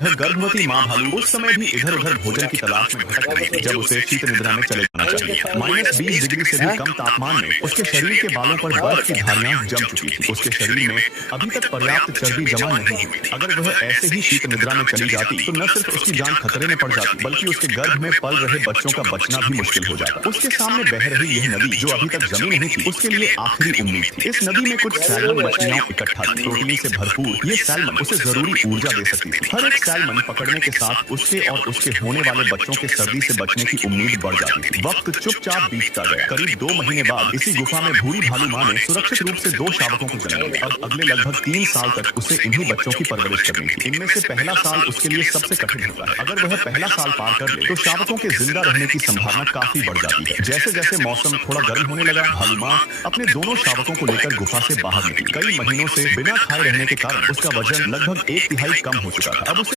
गर्भवती माँ भालू उस समय भी इधर उधर भोजन की तलाश में भटक रही थी जब उसे शीत निद्रा में चले जाना चाहिए। -20 डिग्री से भी कम तापमान में उसके शरीर के बालों पर बर्फ की धारियां जम चुकी थी। उसके शरीर में अभी तक पर्याप्त चर्बी जमा नहीं हुई। अगर वह ऐसे ही शीत निद्रा में चली जाती तो न सिर्फ उसकी जान खतरे में पड़ जाती बल्कि उसके गर्भ में पल रहे बच्चों का बचना भी मुश्किल हो जाता। उसके सामने बह रही यह नदी जो अभी तक जमी नहीं थी उसके लिए आखिरी उम्मीद थी। इस नदी में कुछ सैल्मन मछलियां इकट्ठा थी। प्रोटीन से भरपूर ये सैल्मन उसे जरूरी ऊर्जा दे सकती थी। हर एक सैल्मन पकड़ने के साथ उसके और उसके होने वाले बच्चों के सर्दी से बचने की उम्मीद बढ़ जाती थी। वक्त चुपचाप बीतता गया। करीब 2 महीने बाद इसी गुफा में भूरी भालू माँ ने सुरक्षित रूप से 2 शावकों को जन्म दिया। अब अगले लगभग 3 साल तक उसे इन्हीं बच्चों की परवरिश करनी थी। इनमें से पहला साल उसके लिए सबसे कठिन होता है। अगर वह पहला साल पार कर ले तो शावकों के जिंदा रहने की संभावना काफी बढ़ जाती है। जैसे जैसे मौसम थोड़ा गर्म होने लगा, भालू माँ अपने दोनों शावकों को लेकर गुफा से बाहर निकली। कई महीनों से बिना खाए रहने के कारण उसका वजन लगभग 1/3 कम हो चुका था। अब उसे